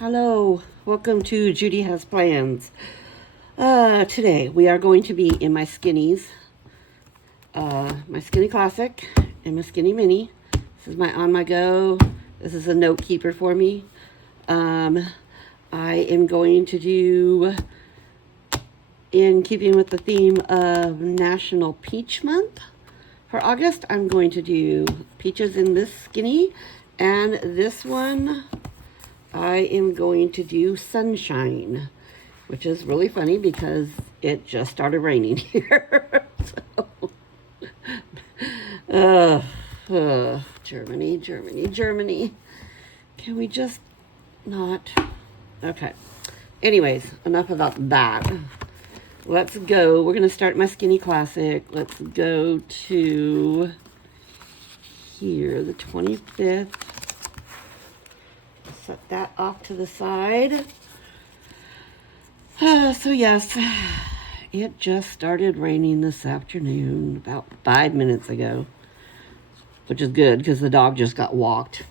Hello, welcome to Judy Has Plans. Today we are going to be in my skinnies, my skinny classic and my skinny mini. This is my on my go. This is a note keeper for me. I am going to do, in keeping with the theme of National Peach Month for August, I'm going to do peaches in this skinny, and this one I am going to do sunshine, which is really funny because it just started raining here. Germany, Germany, Germany. Can we just not? Okay. Anyways, enough about that. Let's go. We're going to start my skinny classic. Let's go to here, the 25th. Set that off to the side. So yes, it just started raining this afternoon, about 5 minutes ago, which is good because the dog just got walked.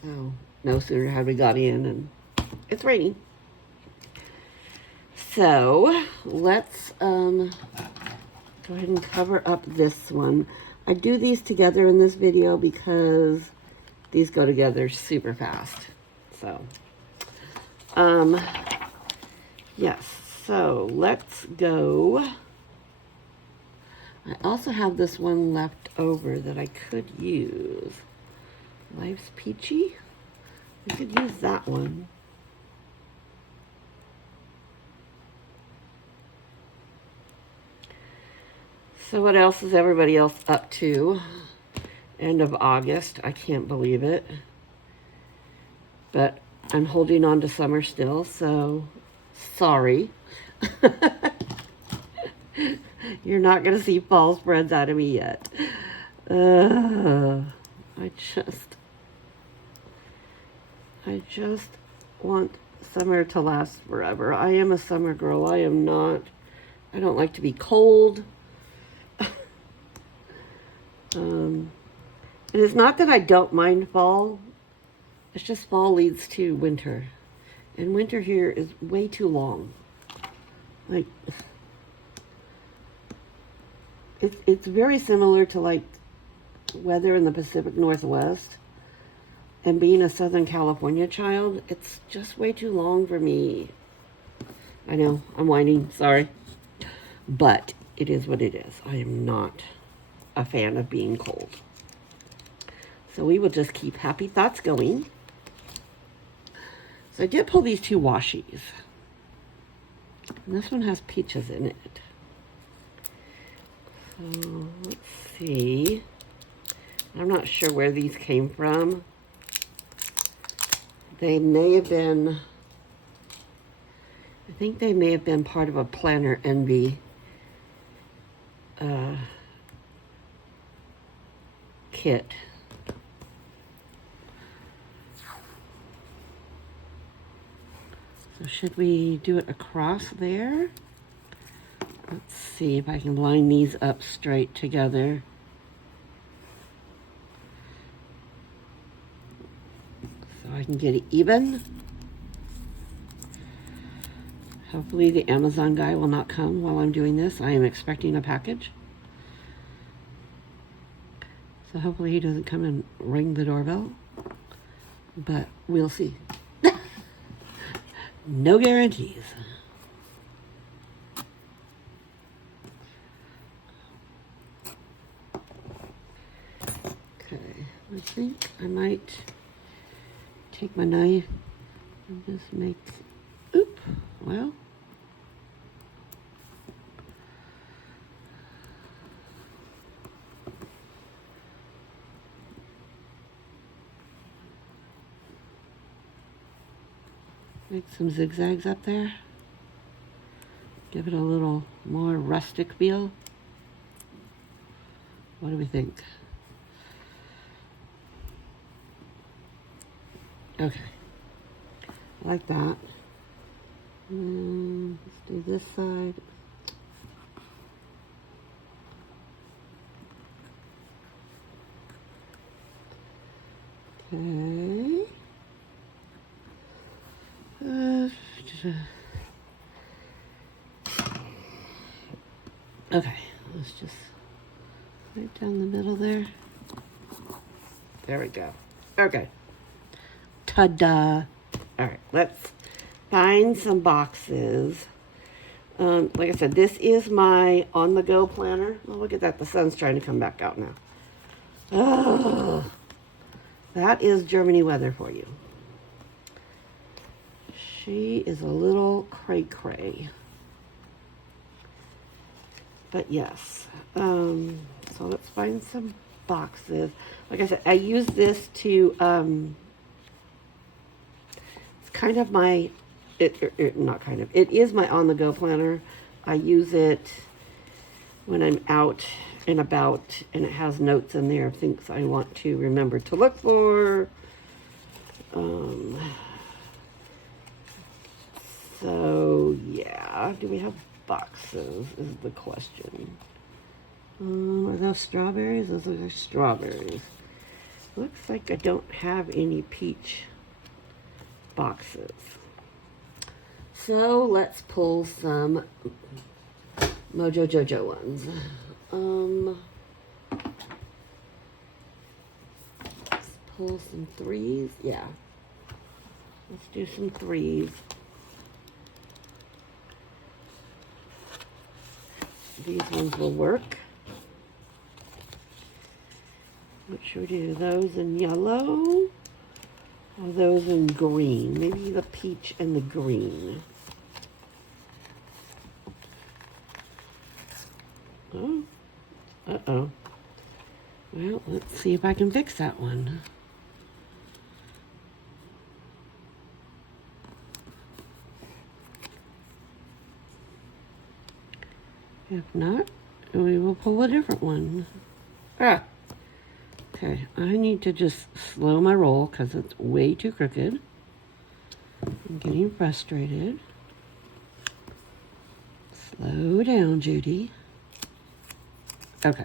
So no sooner had we got in and it's raining. So let's go ahead and cover up this one. I do these together in this video because these go together super fast. So, yes, so let's go. I also have this one left over that I could use. Life's Peachy. I could use that one. So what else is everybody else up to? End of August. I can't believe it. But I'm holding on to summer still, so sorry. You're not going to see fall spreads out of me yet. I just want summer to last forever. I am a summer girl. I don't like to be cold. It is not that I don't mind fall. It's just fall leads to winter. And winter here is way too long. Like, it's very similar to like weather in the Pacific Northwest. And being a Southern California child, it's just way too long for me. I know, I'm whining, sorry. But it is what it is. I am not a fan of being cold. So we will just keep happy thoughts going. So I did pull these two washies. And this one has peaches in it. So let's see. I'm not sure where these came from. They may have been, I think they may have been part of a Planner Envy kit. So should we do it across there? Let's see if I can line these up straight together. So I can get it even. Hopefully the Amazon guy will not come while I'm doing this. I am expecting a package. So hopefully he doesn't come and ring the doorbell. But we'll see. No guarantees. Okay, I think I might take my knife and just make, well. Make some zigzags up there. Give it a little more rustic feel. What do we think? Okay. I like that. Let's do this side. Okay. Okay, let's just right down the middle there. There we go. Okay. Ta-da. All right, let's find some boxes. Like I said, this is my on-the-go planner. Oh, look at that. The sun's trying to come back out now. Oh, that is Germany weather for you. She is a little cray-cray. But yes. So let's find some boxes. Like I said, I use this to, it's kind of my, not kind of, it is my on-the-go planner. I use it when I'm out and about, and it has notes in there of things I want to remember to look for. So yeah, do we have boxes is the question. Are those strawberries? Those are strawberries. Looks like I don't have any peach boxes. So let's pull some Mojo Jojo ones. Let's pull some threes. Yeah. Let's do some threes. These ones will work. What should we do? Those in yellow or those in green? Maybe the peach and the green. Oh, uh-oh. Well, let's see if I can fix that one. If not, we will pull a different one. Ah! Okay, I need to just slow my roll because it's way too crooked. I'm getting frustrated. Slow down, Judy. Okay.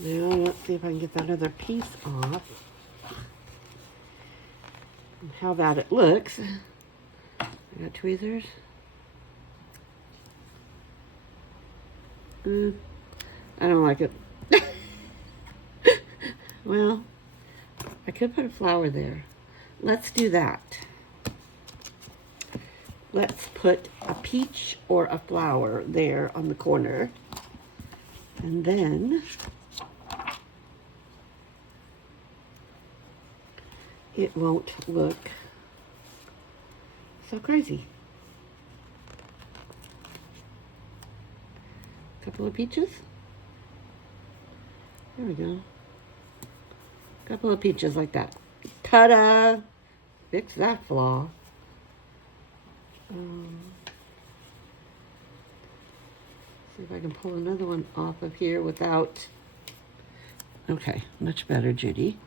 Now let's see if I can get that other piece off. And how bad it looks. I got tweezers. I don't like it. Well, I could put a flower there. Let's do that. Let's put a peach or a flower there on the corner. And then it won't look so crazy. Couple of peaches. There we go. Couple of peaches like that. Ta-da! Fix that flaw. See if I can pull another one off of here without... Okay, much better, Judy.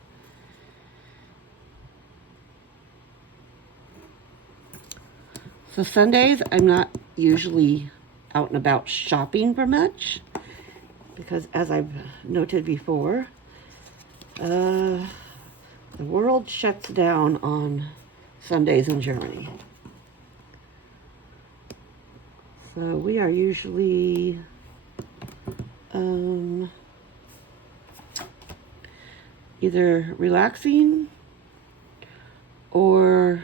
So Sundays, I'm not usually out and about shopping for much because, as I've noted before, the world shuts down on Sundays in Germany. So we are usually either relaxing or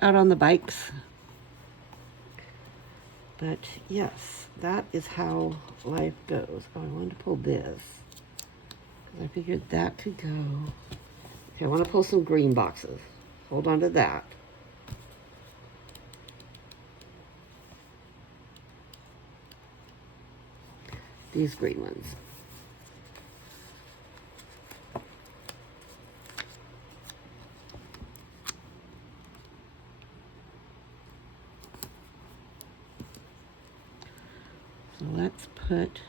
out on the bikes. But yes, that is how life goes. Oh, I wanted to pull this because I figured that could go. Okay, I want to pull some green boxes. Hold on to that. These green ones. So let's put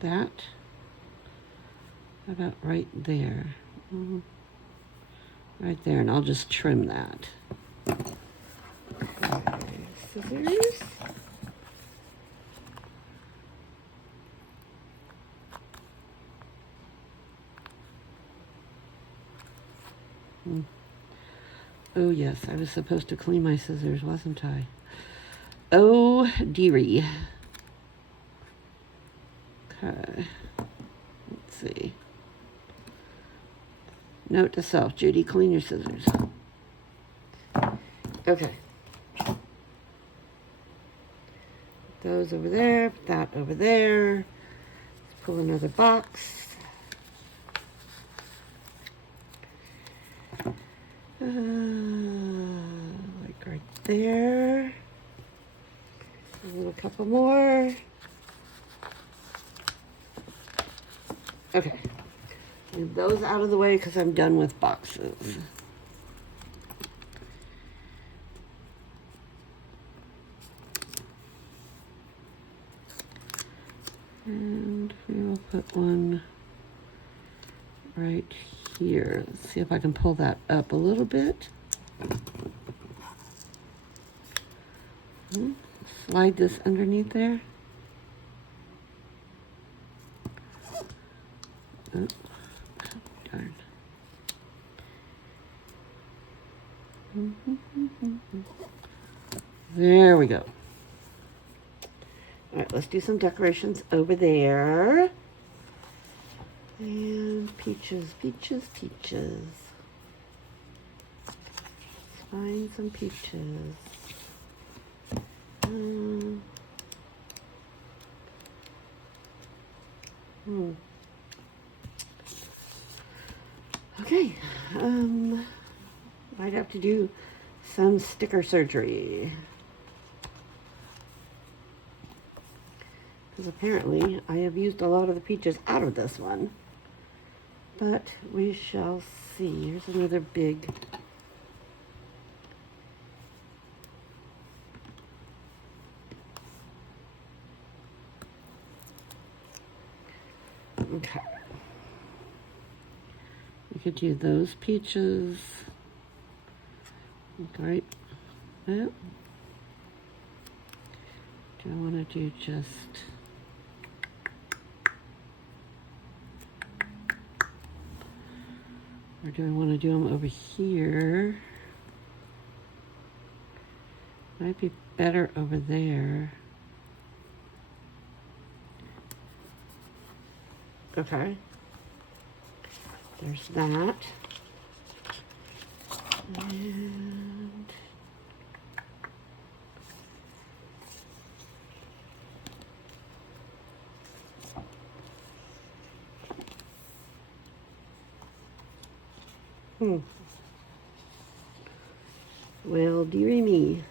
that about right there. Right there, and I'll just trim that. Okay, scissors. Oh yes, I was supposed to clean my scissors, wasn't I? Oh dearie. Okay. Let's see. Note to self, Judy, clean your scissors. Okay. Put those over there, put that over there. Let's pull another box. Like right there. A little couple more. Okay. Leave those out of the way because I'm done with boxes. And we will put one right here. Let's see if I can pull that up a little bit. Slide this underneath there. Oh, darn. There we go. All right, let's do some decorations over there. And peaches, peaches, peaches. Let's find some peaches. Okay, might have to do some sticker surgery. Because apparently I have used a lot of the peaches out of this one. But we shall see. Here's another big. Okay. We could do those peaches. Right. Yep. Do I want to do just... Or do I want to do them over here? Might be better over there. Okay. There's that. And well, dearie me.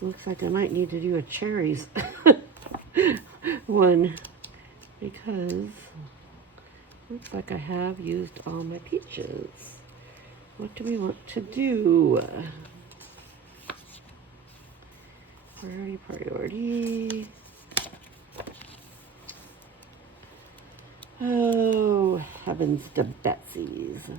Looks like I might need to do a cherries one because looks like I have used all my peaches. What do we want to do? Priority, priority. Oh, heavens to Betsy's.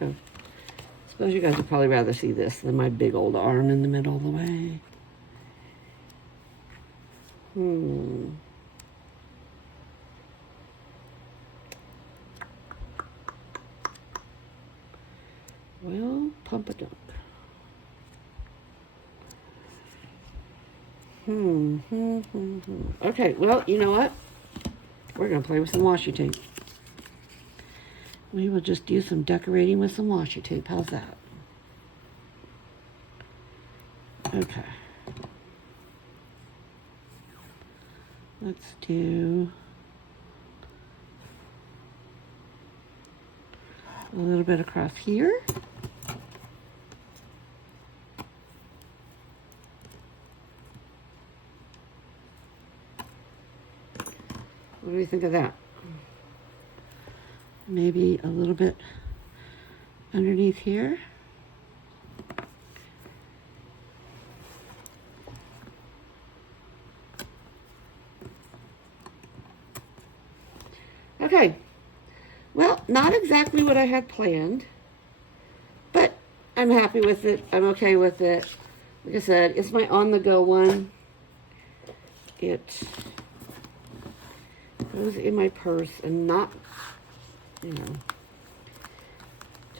Oh, suppose you guys would probably rather see this than my big old arm in the middle of the way. Well, pump a dunk. Okay, well, you know what? We're going to play with some washi tape. We will just do some decorating with some washi tape. How's that? Okay. Let's do a little bit across here. What do you think of that? Maybe a little bit underneath here. Okay, well, not exactly what I had planned, but I'm happy with it. I'm okay with it. Like I said, it's my on-the-go one. It goes in my purse and not, you know,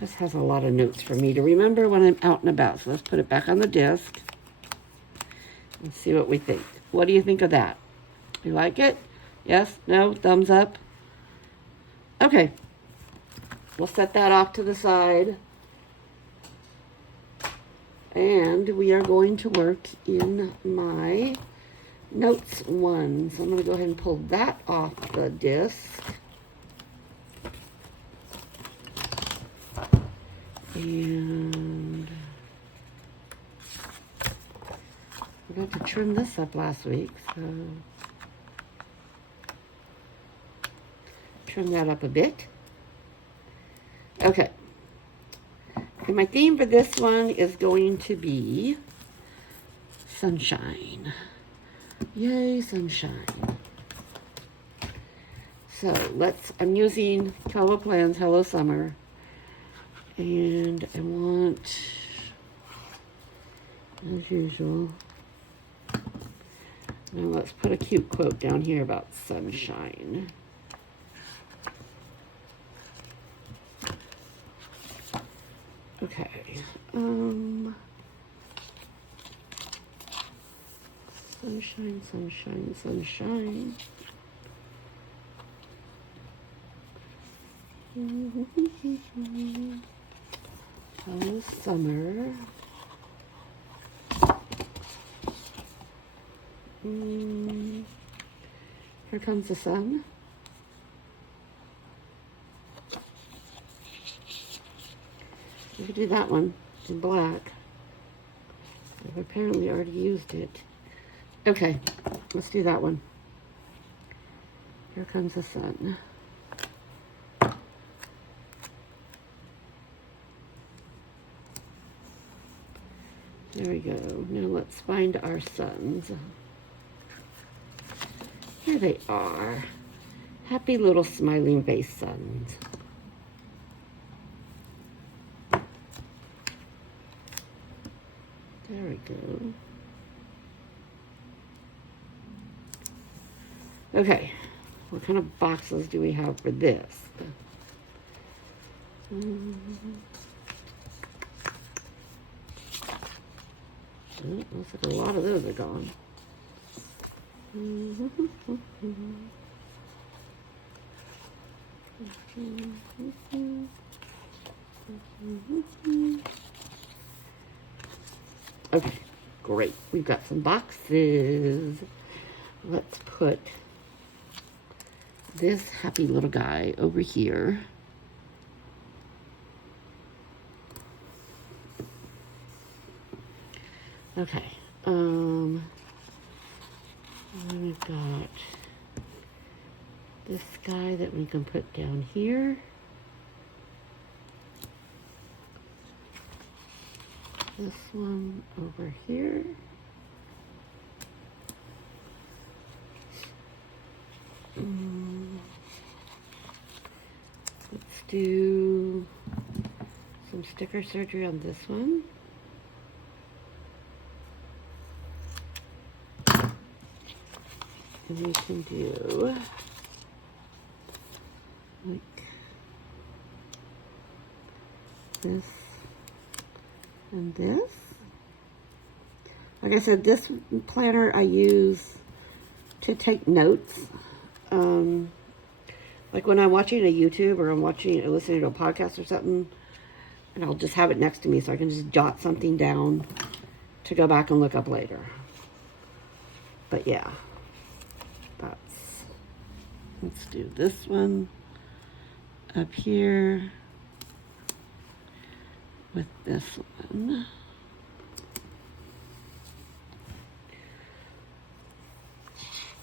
just has a lot of notes for me to remember when I'm out and about. So let's put it back on the disc and see what we think. What do you think of that? You like it? Yes? No? Thumbs up? Okay. We'll set that off to the side. And we are going to work in my notes one. So I'm going to go ahead and pull that off the disc. And I forgot to trim this up last week, so trim that up a bit. Okay. And my theme for this one is going to be sunshine. Yay, sunshine. So I'm using Kell Plans Hello Summer. And I want, as usual, now let's put a cute quote down here about sunshine. Okay. Sunshine, sunshine, sunshine. Oh, summer. Here comes the sun. We could do that one in black. I've apparently already used it. Okay, let's do that one. Here comes the sun. There we go. Now let's find our suns. Here they are. Happy little smiling face suns. There we go. Okay, what kind of boxes do we have for this? Looks like a lot of those are gone. Okay, great. We've got some boxes. Let's put this happy little guy over here. Okay, we've got this guy that we can put down here. This one over here. Let's do some sticker surgery on this one. And we can do like this and this. Like I said, this planner I use to take notes. Like when I'm watching a YouTube or I'm listening to a podcast or something, and I'll just have it next to me so I can just jot something down to go back and look up later. But yeah, let's do this one up here with this one.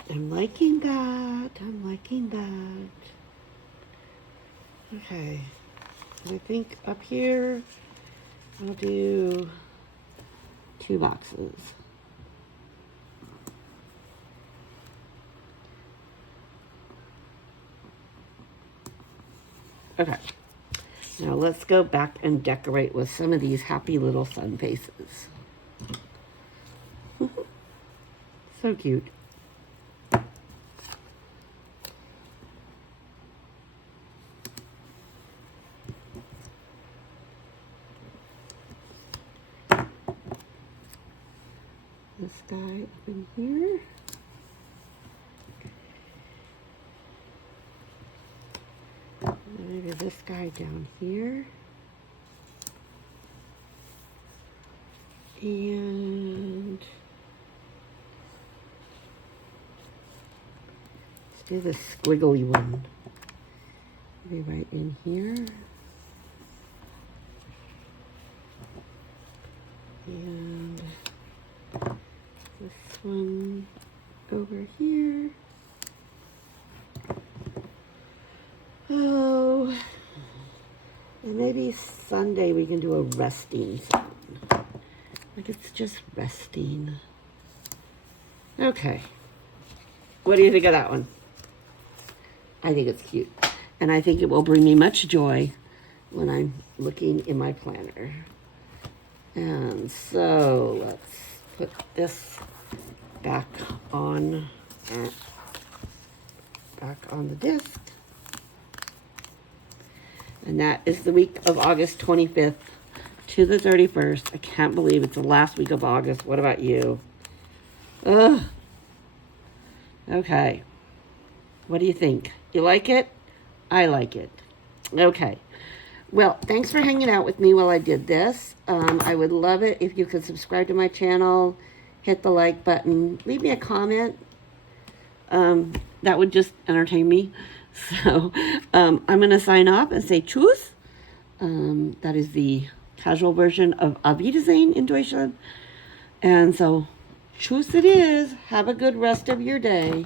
I'm liking that. I'm liking that. Okay. I think up here I'll do 2 boxes. Okay. Now let's go back and decorate with some of these happy little sun faces. So cute. this guy up in here. Maybe this guy down here. And let's do the squiggly one. Maybe right in here. And this one over here. Oh, and maybe Sunday we can do a resting zone. Like it's just resting. Okay. What do you think of that one? I think it's cute. And I think it will bring me much joy when I'm looking in my planner. And so let's put this back on the disc. And that is the week of August 25th to the 31st. I can't believe it's the last week of August. What about you? Ugh. Okay. What do you think? You like it? I like it. Okay. Well, thanks for hanging out with me while I did this. I would love it if you could subscribe to my channel, hit the like button, leave me a comment. That would just entertain me. So I'm going to sign off and say tschüss. That is the casual version of Auf Wiedersehen in Deutschland. And so tschüss it is. Have a good rest of your day.